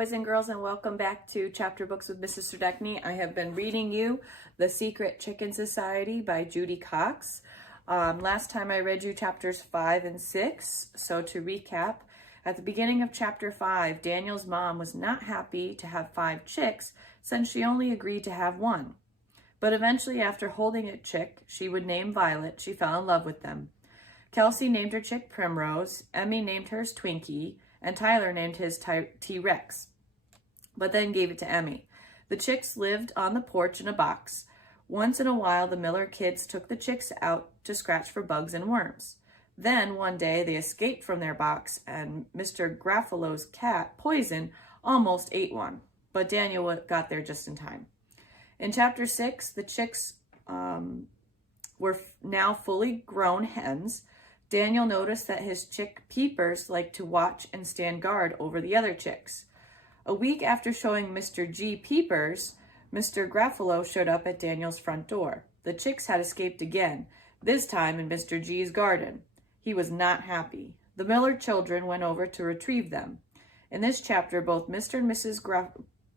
boys and girls, and welcome back to Chapter Books with Mrs. Serdechny. I have been reading you The Secret Chicken Society by Judy Cox. Last time I read you chapters 5 and 6. So to recap, at the beginning of chapter 5, Daniel's mom was not happy to have 5 chicks since she only agreed to have 1. But eventually, after holding a chick she would name Violet, she fell in love with them. Kelsey named her chick Primrose, Emmy named hers Twinkie, and Tyler named his T-Rex, but then gave it to Emmy. The chicks lived on the porch in a box. Once in a while, the Miller kids took the chicks out to scratch for bugs and worms. Then, one day, they escaped from their box, and Mr. Graffalo's cat, Poison, almost ate one, but Daniel got there just in time. In chapter 6, the chicks were now fully grown hens. Daniel noticed that his chick Peepers liked to watch and stand guard over the other chicks. A week after showing Mr. G Peepers, Mr. Graffalo showed up at Daniel's front door. The chicks had escaped again, this time in Mr. G's garden. He was not happy. The Miller children went over to retrieve them. In this chapter, both Mr. and Mrs.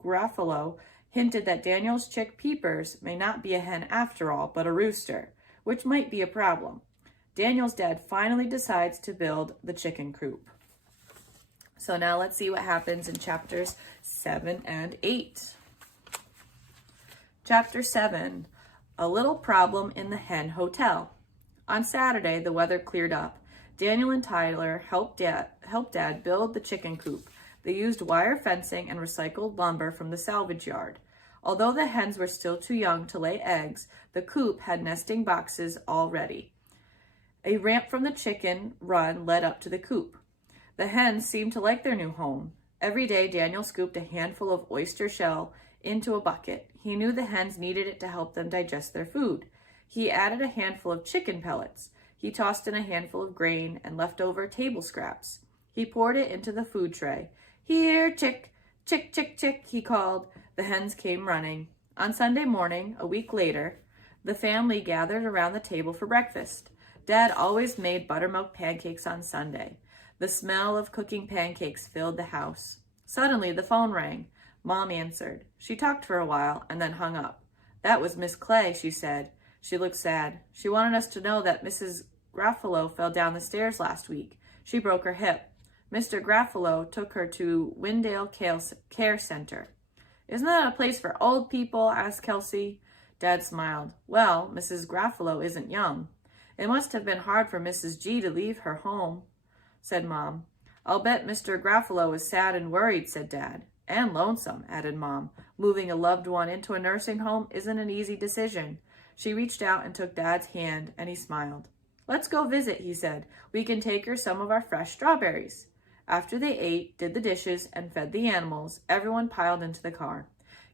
Graffalo hinted that Daniel's chick Peepers may not be a hen after all, but a rooster, which might be a problem. Daniel's dad finally decides to build the chicken coop. So now let's see what happens in chapters 7 and 8. Chapter 7, A Little Problem in the Hen Hotel. On Saturday, the weather cleared up. Daniel and Tyler helped Dad build the chicken coop. They used wire fencing and recycled lumber from the salvage yard. Although the hens were still too young to lay eggs, the coop had nesting boxes all ready. A ramp from the chicken run led up to the coop. The hens seemed to like their new home. Every day, Daniel scooped a handful of oyster shell into a bucket. He knew the hens needed it to help them digest their food. He added a handful of chicken pellets. He tossed in a handful of grain and leftover table scraps. He poured it into the food tray. "Here, chick, chick, chick, chick," he called. The hens came running. On Sunday morning, a week later, the family gathered around the table for breakfast. Dad always made buttermilk pancakes on Sunday. The smell of cooking pancakes filled the house. Suddenly, the phone rang. Mom answered. She talked for a while and then hung up. "That was Miss Clay," she said. She looked sad. "She wanted us to know that Mrs. Graffalo fell down the stairs last week. She broke her hip. Mr. Graffalo took her to Windale Care Center." "Isn't that a place for old people?" asked Kelsey. Dad smiled. "Well, Mrs. Graffalo isn't young." "It must have been hard for Mrs. G to leave her home," said Mom. "I'll bet Mr. Graffalo is sad and worried," said Dad. "And lonesome," added Mom. "Moving a loved one into a nursing home isn't an easy decision." She reached out and took Dad's hand, and he smiled. "Let's go visit," he said. "We can take her some of our fresh strawberries." After they ate, did the dishes, and fed the animals, everyone piled into the car.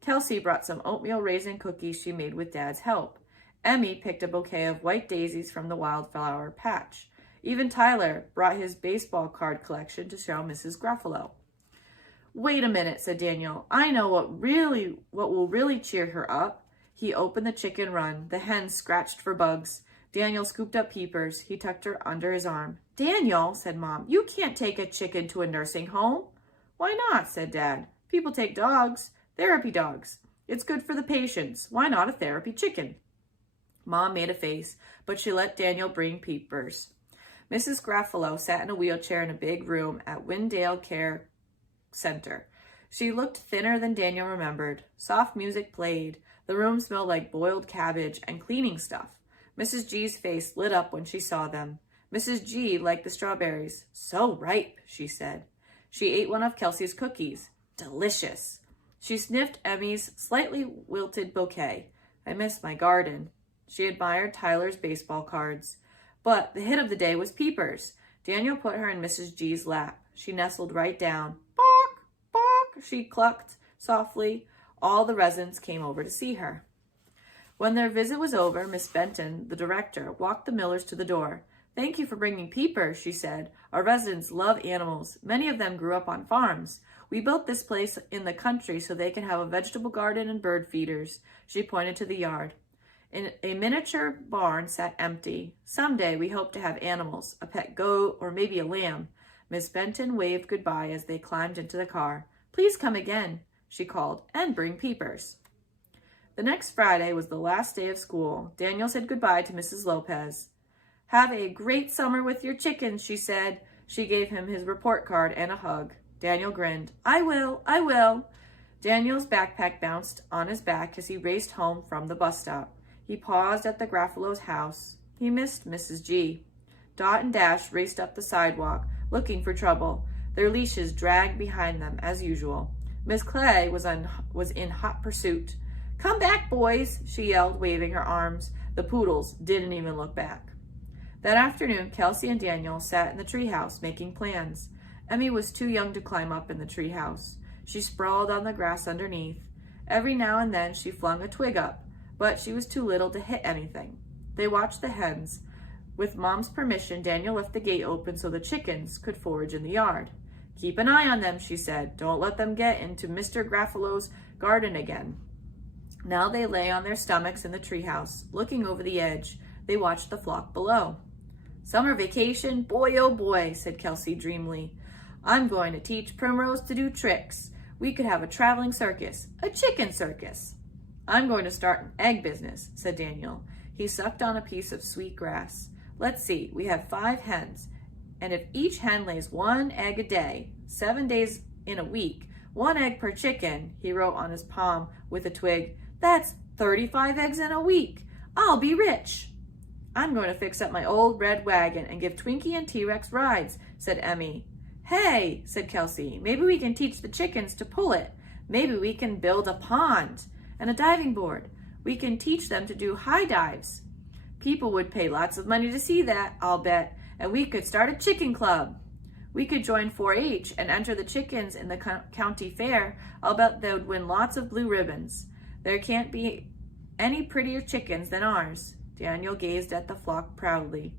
Kelsey brought some oatmeal raisin cookies she made with Dad's help. Emmy picked a bouquet of white daisies from the wildflower patch. Even Tyler brought his baseball card collection to show Mrs. Graffalo. "Wait a minute," said Daniel. "I know what will really cheer her up." He opened the chicken run. The hens scratched for bugs. Daniel scooped up Peepers. He tucked her under his arm. "Daniel," said Mom, "you can't take a chicken to a nursing home." "Why not?" said Dad. "People take dogs, therapy dogs. It's good for the patients. Why not a therapy chicken?" Mom made a face, but she let Daniel bring Peepers. Mrs. Graffalo sat in a wheelchair in a big room at Windale Care Center. She looked thinner than Daniel remembered. Soft music played. The room smelled like boiled cabbage and cleaning stuff. Mrs. G's face lit up when she saw them. Mrs. G liked the strawberries. "So ripe," she said. She ate one of Kelsey's cookies. "Delicious." She sniffed Emmy's slightly wilted bouquet. "I miss my garden." She admired Tyler's baseball cards. But the hit of the day was Peepers. Daniel put her in Mrs. G's lap. She nestled right down. "Bark, bark," she clucked softly. All the residents came over to see her. When their visit was over, Miss Benton, the director, walked the Millers to the door. "Thank you for bringing Peepers," she said. "Our residents love animals. Many of them grew up on farms. We built this place in the country so they can have a vegetable garden and bird feeders." She pointed to the yard. A miniature barn sat empty. "Someday we hope to have animals, a pet goat or maybe a lamb." Miss Benton waved goodbye as they climbed into the car. Please come again, she called, and bring Peepers. The next Friday was the last day of school. Daniel said goodbye to Mrs. Lopez. Have a great summer with your chickens, she said. She gave him his report card and a hug. Daniel grinned. I will, I will. Daniel's backpack bounced on his back as he raced home from the bus stop. He paused at the Graffalos' house. He missed Mrs. G. Dot and Dash raced up the sidewalk, looking for trouble. Their leashes dragged behind them, as usual. Miss Clay was in hot pursuit. Come back, boys, she yelled, waving her arms. The poodles didn't even look back. That afternoon, Kelsey and Daniel sat in the treehouse making plans. Emmy was too young to climb up in the treehouse. She sprawled on the grass underneath. Every now and then she flung a twig up, but she was too little to hit anything. They watched the hens. With Mom's permission, Daniel left the gate open so the chickens could forage in the yard. Keep an eye on them, she said. Don't let them get into Mr. Graffalo's garden again. Now they lay on their stomachs in the treehouse, looking over the edge. They watched the flock below. Summer vacation? Boy, oh boy, said Kelsey dreamily. I'm going to teach Primrose to do tricks. We could have a traveling circus, a chicken circus. I'm going to start an egg business, said Daniel. He sucked on a piece of sweet grass. Let's see, we have 5 hens, and if each hen lays 1 egg a day, 7 days in a week, 1 egg per chicken, he wrote on his palm with a twig, that's 35 eggs in a week. I'll be rich. I'm going to fix up my old red wagon and give Twinkie and T-Rex rides, said Emmy. Hey, said Kelsey, maybe we can teach the chickens to pull it. Maybe we can build a pond and a diving board. We can teach them to do high dives. People would pay lots of money to see that, I'll bet, and we could start a chicken club. We could join 4-H and enter the chickens in the county fair. I'll bet they would win lots of blue ribbons. There can't be any prettier chickens than ours. Daniel gazed at the flock proudly.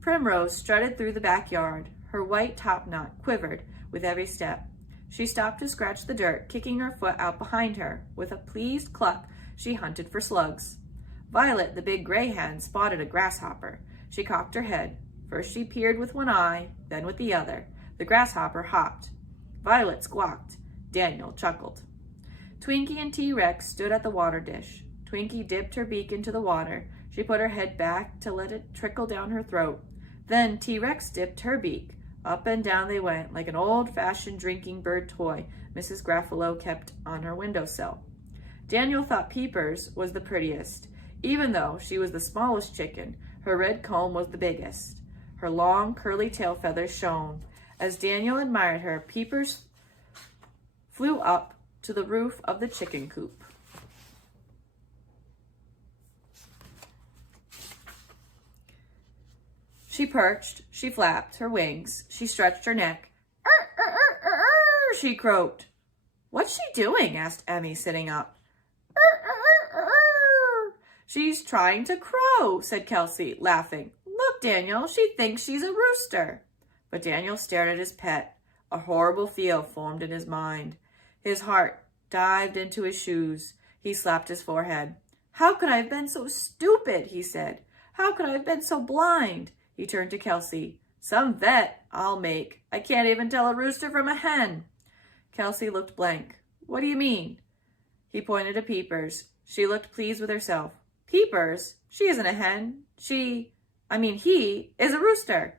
Primrose strutted through the backyard. Her white topknot quivered with every step. She stopped to scratch the dirt, kicking her foot out behind her. With a pleased cluck, she hunted for slugs. Violet, the big gray hen, spotted a grasshopper. She cocked her head. First she peered with one eye, then with the other. The grasshopper hopped. Violet squawked. Daniel chuckled. Twinkie and T-Rex stood at the water dish. Twinkie dipped her beak into the water. She put her head back to let it trickle down her throat. Then T-Rex dipped her beak. Up and down they went, like an old-fashioned drinking bird toy Mrs. Graffalo kept on her windowsill. Daniel thought Peepers was the prettiest. Even though she was the smallest chicken, her red comb was the biggest. Her long, curly tail feathers shone. As Daniel admired her, Peepers flew up to the roof of the chicken coop. She perched, she flapped her wings, she stretched her neck. She croaked. What's she doing? Asked Emmy, sitting up. She's trying to crow, said Kelsey, laughing. Look, Daniel, she thinks she's a rooster. But Daniel stared at his pet. A horrible feel formed in his mind. His heart dived into his shoes. He slapped his forehead. How could I have been so stupid, he said. How could I have been so blind? He turned to Kelsey. Some vet I'll make. I can't even tell a rooster from a hen. Kelsey looked blank. What do you mean? He pointed to Peepers. She looked pleased with herself. Peepers? She isn't a hen. He is a rooster.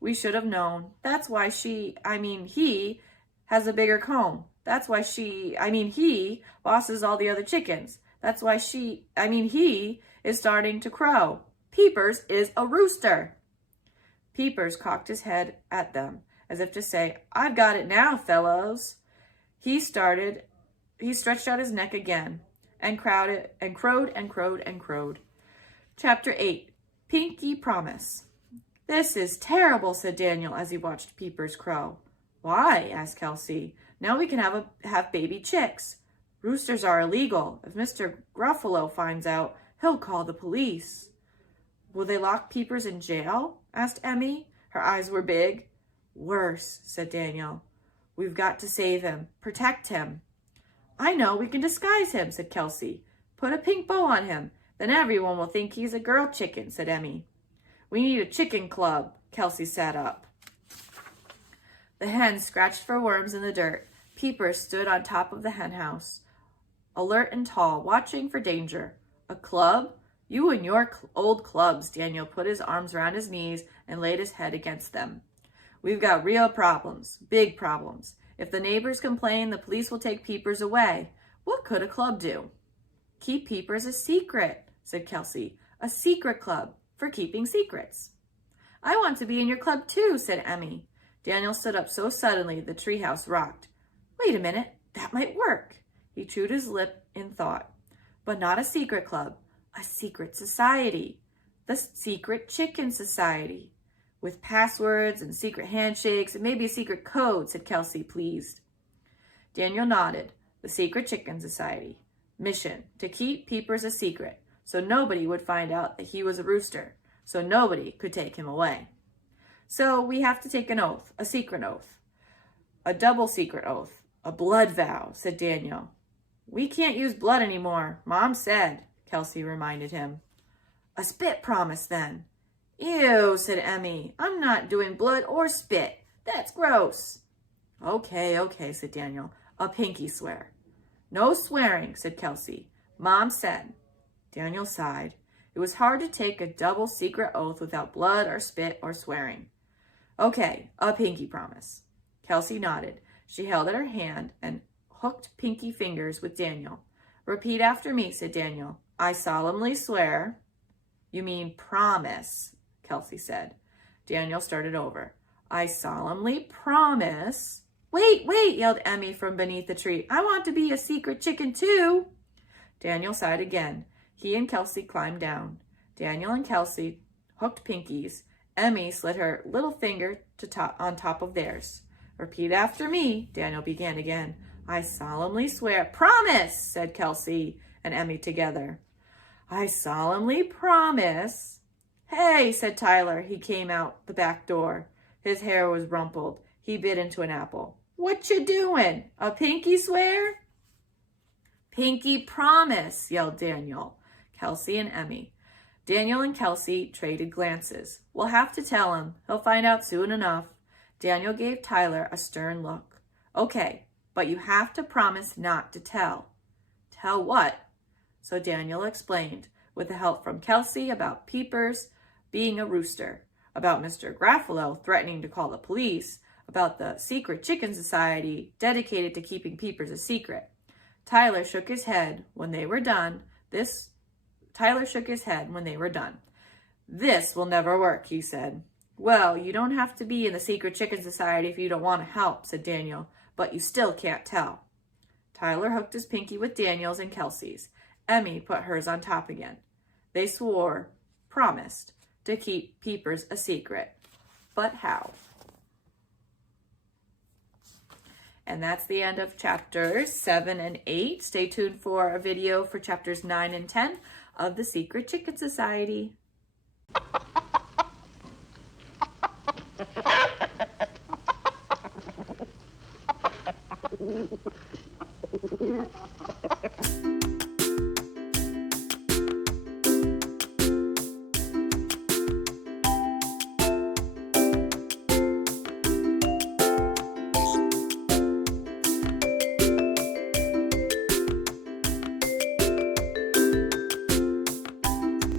We should have known. That's why he has a bigger comb. That's why he bosses all the other chickens. That's why he is starting to crow. Peepers is a rooster. Peepers cocked his head at them, as if to say, I've got it now, fellows. He stretched out his neck again, and crowed. Chapter 8, Pinky Promise. This is terrible, said Daniel as he watched Peepers crow. Why? Asked Kelsey. Now we can have baby chicks. Roosters are illegal. If Mr. Gruffalo finds out, he'll call the police. Will they lock Peepers in jail? Asked Emmy. Her eyes were big. Worse, said Daniel. We've got to save him. Protect him. I know, we can disguise him, said Kelsey. Put a pink bow on him. Then everyone will think he's a girl chicken, said Emmy. We need a chicken club. Kelsey sat up. The hens scratched for worms in the dirt. Peepers stood on top of the hen house, alert and tall, watching for danger. A club? You and your old clubs. Daniel put his arms around his knees and laid his head against them. We've got real problems, big problems. If the neighbors complain, the police will take Peepers away. What could a club do? Keep Peepers a secret, said Kelsey. A secret club for keeping secrets. I want to be in your club too, said Emmy. Daniel stood up so suddenly the treehouse rocked. Wait a minute, that might work. He chewed his lip in thought. But not a secret club, a secret society. The Secret Chicken Society. With passwords and secret handshakes and maybe a secret code, said Kelsey, pleased. Daniel nodded. The Secret Chicken Society. Mission, to keep Peepers a secret, so nobody would find out that he was a rooster, so nobody could take him away. So we have to take an oath, a secret oath. A double secret oath, a blood vow, said Daniel. We can't use blood anymore, Mom said, Kelsey reminded him. A spit promise, then. Ew, said Emmy. I'm not doing blood or spit. That's gross. Okay, said Daniel. A pinky swear. No swearing, said Kelsey. Mom said. Daniel sighed. It was hard to take a double secret oath without blood or spit or swearing. Okay, a pinky promise. Kelsey nodded. She held out her hand and hooked pinky fingers with Daniel. Repeat after me, said Daniel. I solemnly swear. You mean promise, Kelsey said. Daniel started over. I solemnly promise. Wait, yelled Emmy from beneath the tree. I want to be a secret chicken too. Daniel sighed again. He and Kelsey climbed down. Daniel and Kelsey hooked pinkies. Emmy slid her little finger on top of theirs. Repeat after me, Daniel began again. I solemnly swear. Promise, said Kelsey and Emmy together. I solemnly promise. Hey, said Tyler. He came out the back door. His hair was rumpled. He bit into an apple. What you doing? A pinky swear? Pinky promise, yelled Daniel, Kelsey, and Emmy. Daniel and Kelsey traded glances. We'll have to tell him. He'll find out soon enough. Daniel gave Tyler a stern look. Okay, but you have to promise not to tell. Tell what? So Daniel explained, with the help from Kelsey, about Peepers being a rooster, about Mr. Graffalo threatening to call the police, about the Secret Chicken Society dedicated to keeping Peepers a secret. Tyler shook his head when they were done. This will never work, he said. Well, you don't have to be in the Secret Chicken Society if you don't want to help, said Daniel, but you still can't tell. Tyler hooked his pinky with Daniel's and Kelsey's. Emmy put hers on top again. They promised, to keep Peepers a secret. But how? And that's the end of chapters 7 and 8. Stay tuned for a video for chapters 9 and 10 of the Secret Chicken Society.